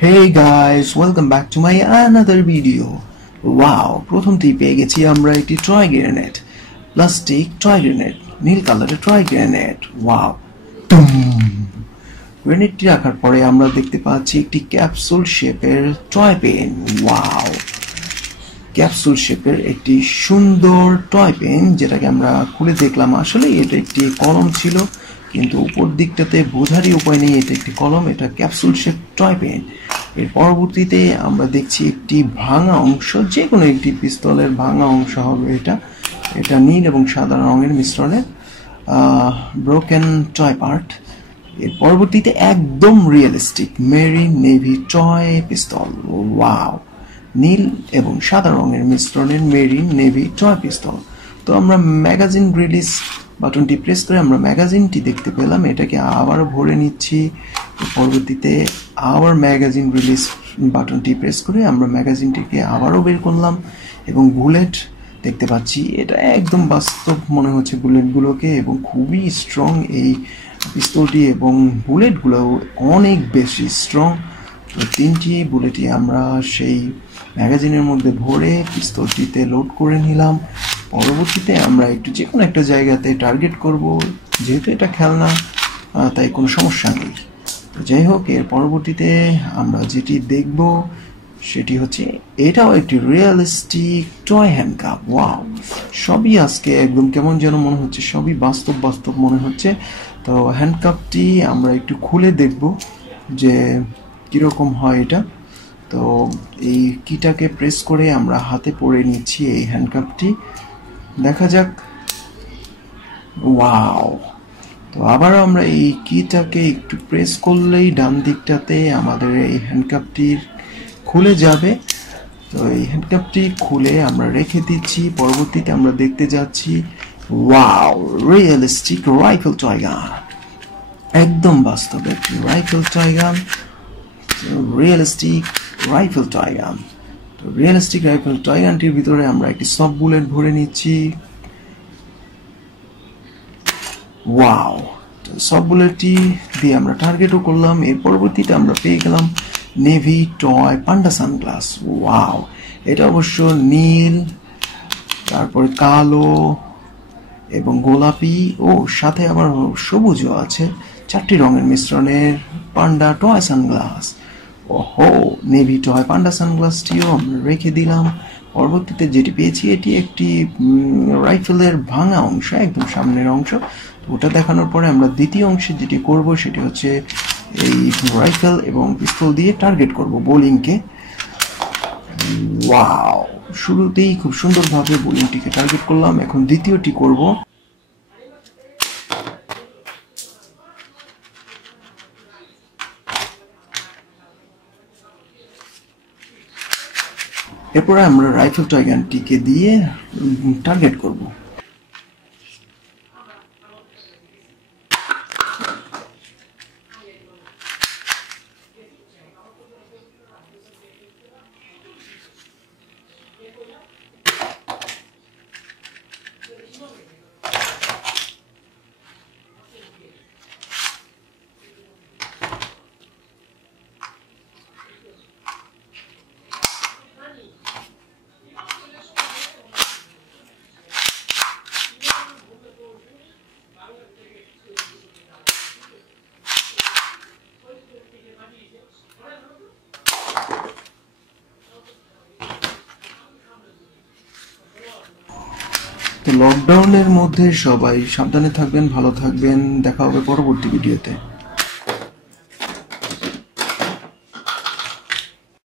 Hey guys, welcome back to my another video. Wow, প্রথমতেই পেয়ে গেছি আমরা একটি toy grenade, plastic toy grenade, নীল কালারের টয় গ্রেনেড। ওয়াও, গ্রেনেডটি রাখার পরে আমরা দেখতে পাচ্ছি একটি ক্যাপসুল শেপের টয় পেন। ওয়াও, ক্যাপসুল শেপের একটি সুন্দর টয় পেন, যেটাকে আমরা খুলে দেখলাম। আসলে এটা একটি কলম ছিল, কিন্তু উপর দিকটাতে বোঝারই উপায় নেই এটা একটি কলম। এটা ক্যাপসুল শেপ টয় পেন। এর পরবর্তীতে আমরা দেখছি একটি ভাঙা অংশ, যে কোনো একটি পিস্তলের ভাঙা অংশ হবে এটা। এটা নীল এবং সাদা রঙের মিশ্রণে ব্রোকেন টয় পার্ট। এর পরবর্তীতে একদম রিয়েলিস্টিক মেরিন নেভি টয় পিস্তল। ওয়াও, নীল এবং সাদা রঙের মিশ্রণের মেরিন নেভি টয় পিস্তল। তো আমরা ম্যাগাজিন রিলিজ বাটনটি প্রেস করে আমরা ম্যাগাজিনটি দেখতে পেলাম। এটাকে আবারও ভরে নিচ্ছি। পরবর্তীতে আবার ম্যাগাজিন রিলিজ বাটনটি প্রেস করে আমরা ম্যাগাজিনটিকে আবারও বের করলাম এবং বুলেট দেখতে পাচ্ছি। এটা একদম বাস্তব মনে হচ্ছে বুলেটগুলোকে, এবং খুবই স্ট্রং এই পিস্তলটি, এবং বুলেটগুলো অনেক বেশি স্ট্রং। তো তিনটি বুলেটই আমরা সেই ম্যাগাজিনের মধ্যে ভরে পিস্তলটিতে লোড করে নিলাম। পরবর্তীতে আমরা একটু যে কোনো একটা জায়গাতে টার্গেট করব, যেহেতু এটা খেলনা তাই কোনো সমস্যা নেই। তো যাই হোক, এর পরবর্তীতে আমরা যেটি দেখব সেটি হচ্ছে এটাও একটি রিয়েলিস্টিক টয় হ্যান্ডকাপ। ওয়াও, সবই আজকে একদম কেমন যেন মনে হচ্ছে, সবই বাস্তব বাস্তব মনে হচ্ছে। তো হ্যান্ডকাপটি আমরা একটু খুলে দেখব যে কীরকম হয় এটা। তো এই কিটাকে প্রেস করে আমরা হাতে পরে নিচ্ছি এই হ্যান্ডকাপটি, দেখা যাক। ওয়াও, তো আবারও আমরা এই কিটাকে একটু প্রেস করলেই ডান দিকটাতে আমাদের এই হ্যান্ডকাপটির খুলে যাবে। তো এই হ্যান্ডকাপটি খুলে আমরা রেখে দিচ্ছি। পরবর্তীতে আমরা দেখতে যাচ্ছি ওয়াও, রিয়েলিস্টিক রাইফেল টয় গান। একদম বাস্তব একটি রাইফেল টয় গান, রিয়েলিস্টিক রাইফেল টয় গান। তো রিয়েলিস্টিক রাইফেল টয় গানটির ভিতরে আমরা একটি সব বুলেট ভরে নিচ্ছি। ওয়াও, তো সব বুলেটটি দিয়ে আমরা টার্গেটও করলাম। এর পরবর্তীতে আমরা পেয়ে গেলাম নেভি টয় পান্ডা সানগ্লাস। ওয়াও, এটা অবশ্য নীল, তারপরে কালো এবং গোলাপি, ও সাথে আবার সবুজও আছে। চারটি রঙের মিশ্রণের পান্ডা টয় সানগ্লাস। ওহো, নেভি টয় পান্ডা সানগ্লাসটিও আমরা রেখে দিলাম। পরবর্তীতে যেটি পেয়েছি এটি একটি রাইফেলের ভাঙা অংশ, একদম সামনের অংশ। ওটা দেখানোর পরে আমরা দ্বিতীয় অংশে যেটি করব সেটি হচ্ছে এই রাইফেল এবং পিস্তল দিয়ে টার্গেট করব বোলিংকে। ওয়াও, শুরুতেই খুব সুন্দরভাবে বোলিংটিকে টার্গেট করলাম। এখন দ্বিতীয়টি করব। এরপরে আমরা রাইফেল টয় গানটিকে দিয়ে টার্গেট করব। তো লকডাউনের মধ্যে সবাই সাবধানে থাকবেন, ভালো থাকবেন। দেখা হবে পরবর্তী ভিডিওতে।